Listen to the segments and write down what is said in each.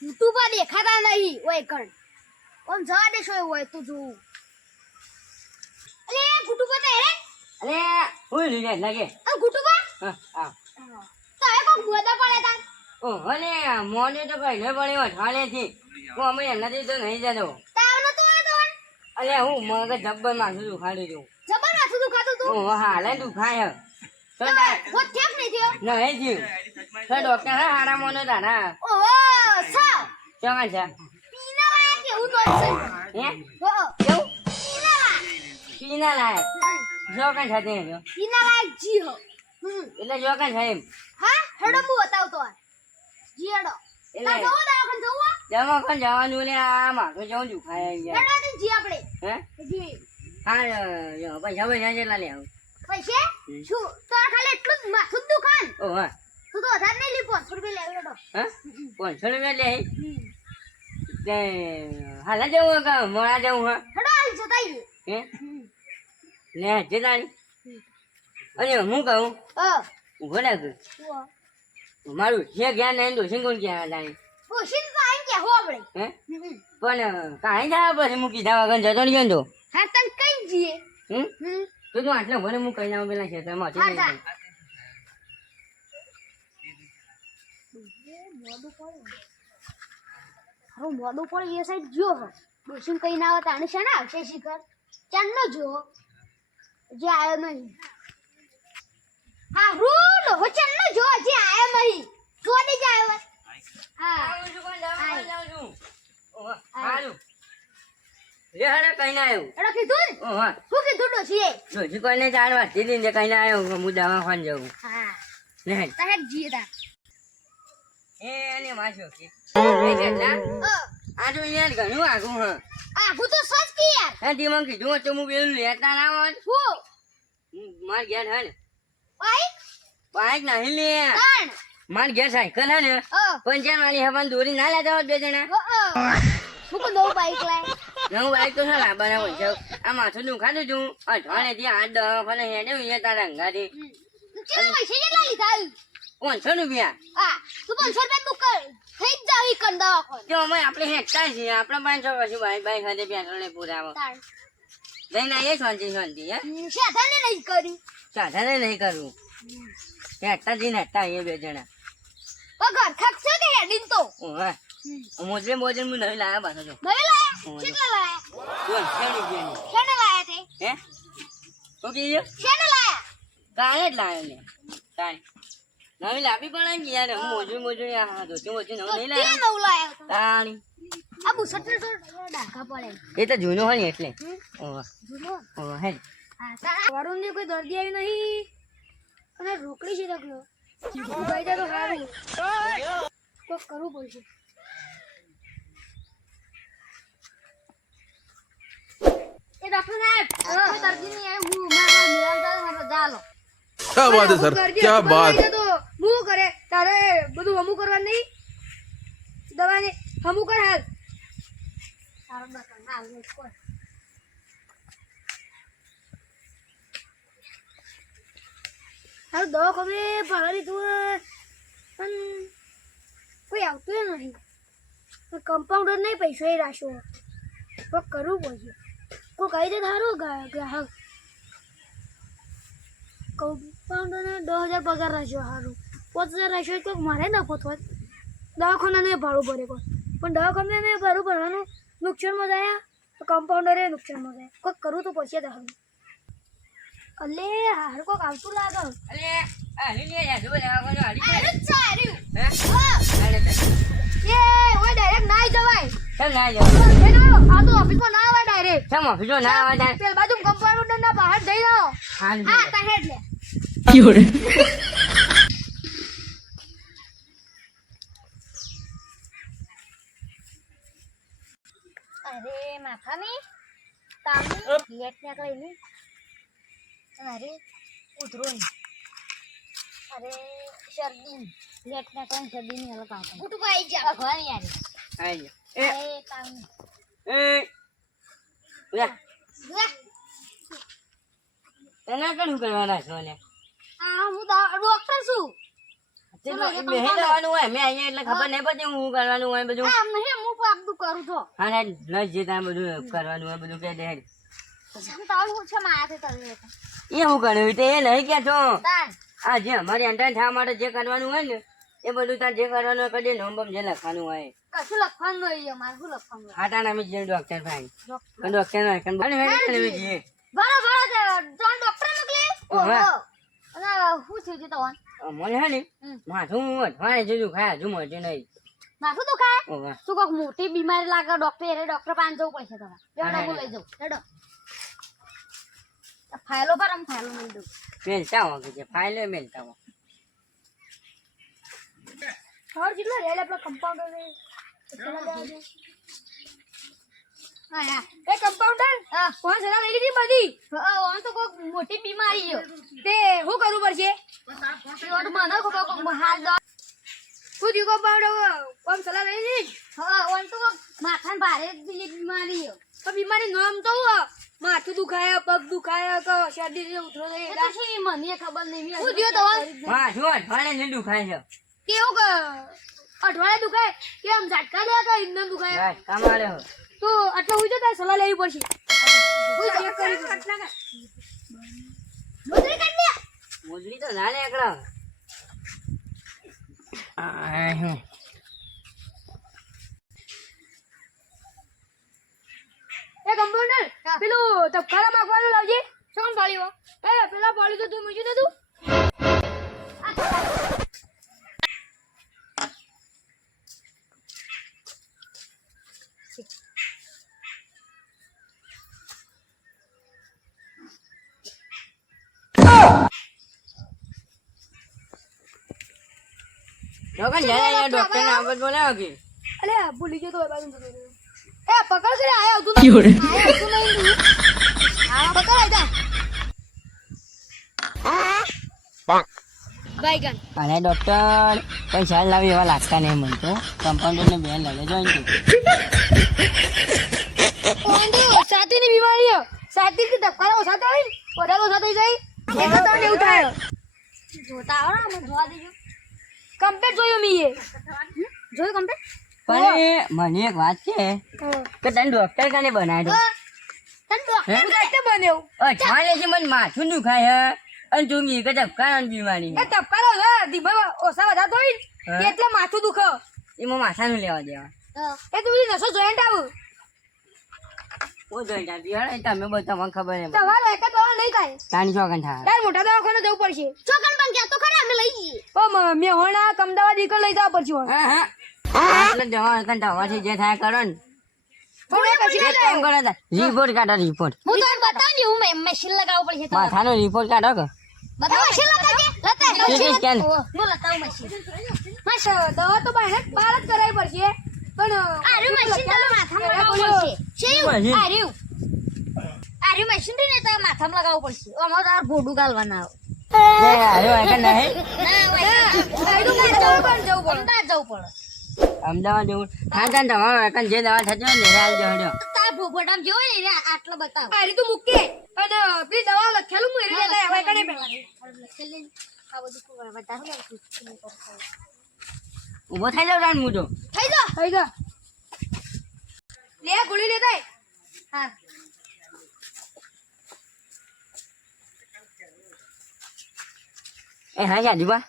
તું પા દેખાતા નહીં ઓય કણ ઓમ જવા દે શોય હોય તું જો અલે ગુટુ પા તે અલે હું લીને લાગે આ ગુટુ પા હા હા તો એ કોક ગોદા પડે તા ઓ હલે મોને તો કઈ ન પડ્યો ઠાલે થી હું અમે નથી તો નહીં જતો તાવ ન તો આ તો અલે હું મગજ જબ્બર માં છું ખાડી દઉં જબર માથું દુખાતું તું ઓ હાલે તું ખાય તો હોત ઠેક નહીં થયો નહીં જીવ તો ડોક્ટર હા હારા મોનો દાડા ઓહો સાવ કેવા છે પીના લાયા કે હું તો છે હે હો કેવું પીના લાયા પીના લાયક જો કઈ થતે જો પીના લાયક જી હો એટલે જો કઈ થાય એમ હા હેડો હું બતાવતો આ જી હેડો એટલે તા જોવો દવાખાને જોવો જમા કોણ જવાનું લે આ માથું જવું દુખાય યાર હેડો તો જી આપણે હે જી હા જો પૈસા પૈસા જેટલા લે આવું પૈસે શું તો ખાલી એટલું જ માથું જ દુખાન ઓ હા તું તો વધારે નહીં લી 500 રૂપિયા લેવો હેડો હા 500 રૂપિયા લે તે હાલા જવું કે મોડા જવું હા હેડો હાલ જતા ઈ હે લે જતાની અને હું કહું ઉભો લાગ મારું છે જ્ઞાન નહીં તો સિંગોન ક્યાં લાય ઓશિન તો આઈ કે હો આપણે હે પણ કાંઈ જા પછી મૂકી દવા ગન જતો રહ્યો ને તો હા તન કઈ જીએ તો તું આટલો ભલે હું કઈ ના પેલા ખેતરમાં હતી નહીં હારું મોડું પડે એ સાઈડ જો ડોશીન કઈ ના આવે તાણે છે ને આવશે શિખર ચાંદનો જો જે આયો નહીં હા રૂડ હો ચાંદનો જો જે આયો નહીં જોડી જ આયો હા હારું લે હાડે કઈ ના આવ્યું એડો કીધું ને ઓ હા હું કીધું ડોશીએ જોજી કોઈને 4 વાર દીધી ને કઈ ના આવ્યું હું દવાખાને જવું હા નહીં તારે જીએ તા એને માછો કે આ તો યાર ઘણું આગું હા આ હું તો સચ કી યાર હે દીમંગ કીધું તો હું પેલું લેતા ના આવત હું માર ઘેર હે ને બાઈક બાઈક નહીં લે કોણ માર ઘેર સાયકલ હે ને પંચર વાળી હે પણ દોરી ના લેતા હોત બે જણા હું કો દો બાઈક લાય હું બાઈક તો સાલા બનાવું છું આ માથું દુખાતું છું અઠવાડિયે થી 8 દવાખાને હેડે અહીંયા તારા અંગાથી ચલો પૈસા કેટલા લીધા 500 રૂપિયા હા તું 500 રૂપિયા તું કર થઈ જ જાવી કંદા કોણ જો અમે આપણે હેકતા છીએ આપણે 500 કશું બાઈક બાઈક સાથે પેટ્રોલ ને પુરાવો તાર લઈને આવીએ શાંતિ શાંતિ હે સાધાને નહીં કરી સાધાને નહીં કરવું હેકતા જઈને હેકતા અહીંયા બે જણા પગર ખકશે કે હેડીન તો ઓહે મોજે મોજે હું નહીં લાયા પાછો જો નહીં લાયા કેટલા લાયા બોલ શેની ગેની શેને લાયા તે હે ઓકે યો શેને લાયા કાલે જ લાયો ને કાલે નવી લાવી પડે ને યાર હું મોજું યાર ધોતી મોજું નવું નહીં લાયો નવ લાયા તો તાણી આ બુસટને તો ડાકા પડે એ તો જૂનો હોય ને એટલે ઓહે જુનો ઓહે હે હા તારા વરુણને કોઈ દર્દી આવી નહીં અને રોકડી છે લખ્યો ભાઈ તો સારું તો કરવું પડશે એ ડોક્ટર સાહેબ કોઈ દર્દી નહીં આવ્યું હું મારા નિરાંતર મારો ચાલો क्या बात है सर क्या बात હું કરે તારે બધું હમું કરવા નહીં દવાને હમું કર હાલ તારો ડોક્ટર હાલ ને કોઈ હાલ દવા કમે ભરાડી તું પણ કોઈ આવતું નહીં કમ્પાઉન્ડર નહીં પૈસો એ રાશો કોઈ કરવું પડશે કોઈ કહી દે તારું ગ્રાહક કમ્પાઉન્ડરને 10,000 પગાર રાખ્યો સારું 5,000 રાખ્યો તો મારે નફો થોત દવાખાનાને ભાડું ભરે પણ દવાખાનાને ભાડું ભરવાનું નુકસાનમાં જાય તો કમ્પાઉન્ડરે નુકસાનમાં જાય કોઈક કરવું તો પછી તારું અલે હાર કોક આવતું લાગે અલે આ લીલી યાર જો લેવા હાલી આરું જ છે આરું હે હાલે તો એ ઓય ડાયરેક્ટ નાઈ જવાય કેમ ના જાવ એનો આ તો ઓફિસમાં ના આવે ડાયરેક્ટ કેમ ઓફિસો ના આવે પેલ બાજુ કમ્પાઉન્ડર ના બહાર જઈ જાઓ હાલ હા તા હેડ લે અરે માથાની તામી લેટ ના કઈ ની અરે ઉધરો અરે શરદી લેટ ના કઈ શરદી ની હલક આવતા ઉઠ ભાઈ જા ભગવાન યાર આઈ એ તામી એ ઉયા લે તને કશું કરવાના છો ને આ હું ડોક્ટર છું મેં કરવાનું હોય મેં અહીંયા એટલે ખબર નહીં પડતી હું કરવાનું હોય બધું આમ નહીં હું બધું કરું તો હા હેડ લઈ જે ત્યાં બધું કરવાનું હોય બધું કહી દે હેડ તારું હું છે માથે તરી એ હું કર્યું તે એ નહીં કે છો તાન આ જે અમારી અંડા થવા માટે જે કરવાનું હોય ને એ બધું તાર જે કરવાનું હોય કદી નોમ જે લખવાનું હોય કશું લખવાનું નહીં અમારે શું લખવાનું હોય? હા તાણ અમે જે ડોક્ટર ભાઈ ડોક્ટર ના કન બને હેડ તમે જે બરાબર ત્રણ ડોક્ટર મોકલે ઓહો. અને શું થયું છે તવન મને હે ને માથું વાણે જુદું ખાય હજુ મળશે નહીં માથું દુખાય ઓહો. શું કોક મોટી બીમારી લાગે ડોક્ટર પાસે જવું પડશે તમારે હા, હું લઈ જાઉં હેડો ફાઇલો પર આમ ફાઇલો મળી દઉં મેલતા હો કે ફાઇલ મેલતા હો ખબર જેટલો રેડ આપણો કમ્પાઉન્ડર એ કમ્પાઉન્ડર કોણ સલાહ લઈ લીધી બધી ઓન તો કોક મોટી બીમારી છે તે શું કરવું પડશે એ તો મને ખબર કોક હાલ દો શું થયું કમ્પાઉન્ડર કોણ સલાહ લઈ લીધી ઓન તો કોક માથાને ભારે બીમારી છે તો બીમારી નામ તો માથું દુખાય પગ દુખાય કે શરદી ઉધરો થાય મને ખબર નહીં શું થયું તો હા શું વાણે લીધું ખાય છે કેવું કે અઠવાડિયે દુખાય કેમ ઝાટકા દે કે ઇંધન દુખાય બસ કમાડે હો તો આટલા હોય તો તારે સલાહ લેવી પડશે મોજરી તો ના ને એકડા એ કમ્પાઉન્ડર પેલું તપકારા માગવાનું લાવજે શું પાળ્યો એ પેલા પાળ્યું તો તું મૂક્યું તું ડોક્ટર જાય ડોક્ટર ને આવત બોલાવો કે અલે ભૂલી ગયો તો બાજુ એ પકડ કરે આયા આવતું નહીં આ પકડ આયતા બાઈગન અરે ડોક્ટર પૈસા લાવી એવા લાગતા નહીં મને તો કમ્પાઉન્ડર ને બેન લાગે જોઈન ઓંડો સાતીની બીમારી સાતી કે ધક્કાનો ઓછા થાય વધારે ઓછા થઈ જાય એક તો એવું થાય જોતા આવો ને જોવા દેજો કમ્પ્લીટ જોયું મીએ જોયું કમ્પ્લીટ પણ મને એક વાત છે કે તને ડોક્ટર કાને બનાવ્યો તને ડોક્ટર કાતે બન્યો અઠવાડિયે છે મને માથું દુખાય હે અને ચૂંગી કે ધબકારાની બીમારી એ ધક્કાનો છે દીભા ઓછા વધારે થાય એટલે માથું દુખે એમાં માથાનું લેવા દેવા એ તું બી નસો જોઈન્ટ આવું હું જોઈન્ટ આપી હે તમે બધા મને ખબર હે તમારો એક દવા નહીં થાય તાની ચોકન થાય તાર મોટા દવાખાને જવું પડશે ચોકન પણ ગયા તો ખરા અમે લઈ જઈએ ઓ મેં હોણા કમદાવાદ ઈકર લઈ જવા પડશે હા હા એટલે જવા કંટાવાથી જે થાય કરો ને એક કામ કરો રિપોર્ટ કાઢો રિપોર્ટ હું તો બતાવી હું મશીન લગાવવું પડશે માથાનો રિપોર્ટ કાઢો કે બતાવ મશીન લગાવજે લતા સીટી સ્કેન હું લતાવ મશીન માશો દવા તો બહાર જ કરાવી પડશે પણ આર્યું મશીન તો માથામાં લગાવવું પડશે શેયું આર્યું મશીન ને તો માથામાં લગાવવું પડશે અમાર તાર ભોડું ગાલવાના આવ્યો કે નહીં અમદાવાદ જવું હા તાન તમારો એકન જે દવા થતી હોય ને હાલ જડ્યો તાર ભોગોટામ જેવો ને આટલો બતાવ આરી તું મૂકે અને પેલી દવા લખેલું હું એરી લેતા હવે કને લખેલી આ બધું કોઈ વધારે ઊભો થઈ જાવ તાન હું તો થઈ જા લે ગોળી લેતા હા એ હા જાદુબા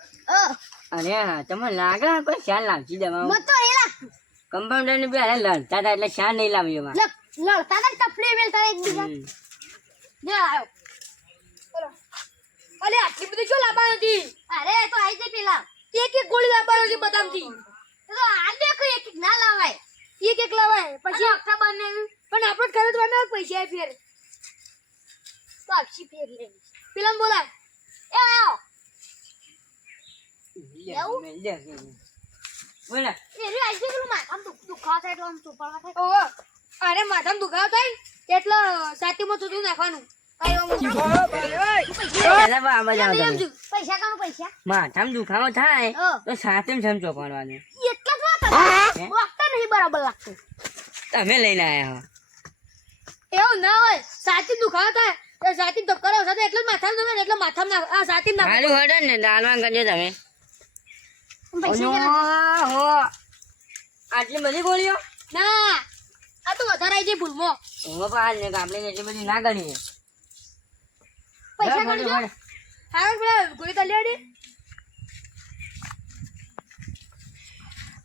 અરે હા તમને લાગે કોઈ શાન લાગતી દવા મત તો એ લાગતું કમ્પાઉન્ડર ને બી અરે લડતા હતા એટલે શાન નહીં લાવી એમાં લડતા હતા ટફલી મેલતા એકબીજા જે આવ્યો બોલો અલે આટલી બધી શું લાવવાની હતી અરે તો આઈ જઈ પેલા એક ગોળી લાવવાની હતી બદામથી તો આ દેખો એક ના લાવાય એક લાવાય પછી આખા બને પણ આપણો ખર્ચ બનાવ પૈસા ફેર તો આખી ફેર લેવી પેલા બોલાય એ આવો બોલા એરી આઈ ગયું માથામાં દુખાવા થાય એટલે આમ ચોપાળવા થાય ઓહો અરે માથામાં દુખાવા થાય એટલે સાતીમાં થોડું નાખવાનું પૈસા કાનું પૈસા માથામાં દુખાવો થાય તો સાથે સમજો પડવાનું એટલા જ વાત નહીં બરાબર લાગતું તમે લઈને આયા એવું ના હોય સાતી દુખાવા થાય તો સાતી ધક્કર આવશે એટલે માથામાં દુખે એટલે માથામાં આ સાતી ના સારું હડે ને દાલમાં કરજો તમે પૈસા અલ્યા, હો આટલી બધી ગોળીઓ ના આ તો વધારે આવી જાય ભૂલમાં હું પણ ને આપણે એટલી બધી ના ગણીએ પૈસા ગણજો હા પેલા ગોળી કાઢી આડી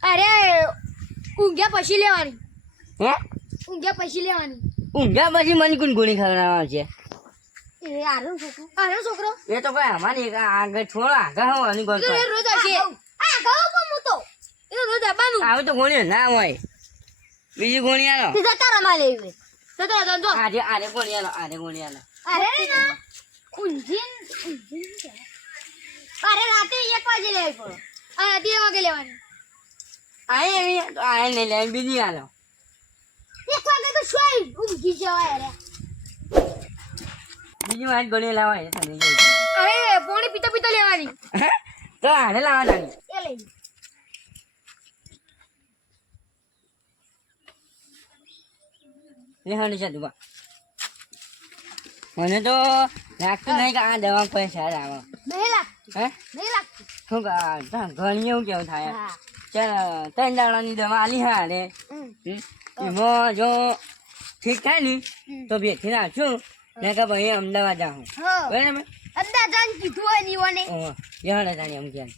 અરે ઊંઘ્યા પછી લેવાની હે ઊંઘ્યા પછી લેવાની ઊંઘ્યા પછી મને કોણ ગોળી ખવડાવવા છે એ આરો છોકરો એ તો ભાઈ અમારી આગળ છોડો આગળ હોવાની ગોળ એ રોજ આવશે આ ગાવ પણ હું તો એ રોજ આવવાનું આવે તો ગોળીઓ ના હોય બીજી ગોળી આલો તે જતા રમા લેવી જતા જો આરે ગોળી આલો અરે ના ઊંઘીન અરે રાતે 1 વાગે લેવી પડે આ 2 વાગે લેવાની આય નહીં લે બીજી આલો 1 વાગે તો સોઈ ઊંઘી જવાય અરે બીજી વાર ગોળી લાવાય તમે અરે પાણી પીતા પીતા લેવાની તો આને લાવવાની એ લઈ લેવાની છે તું મને તો લાગતું નહીં કે આ દવા પૈસા જ આવે નહીં લાગતી હે નહીં લાગતી શું ઘણી એવું કેવું થાય હા ચાલ 3 દાડાની દવા આલી હા રે એમાં જો ઠીક થાય ને તો બેઠી રાખશું ને કે ભાઈ અમદાવાદ જાઉં હા બરાબર અંદાજાન કીધું હોય નીઓને યહાં જાણી એમ ક્યાં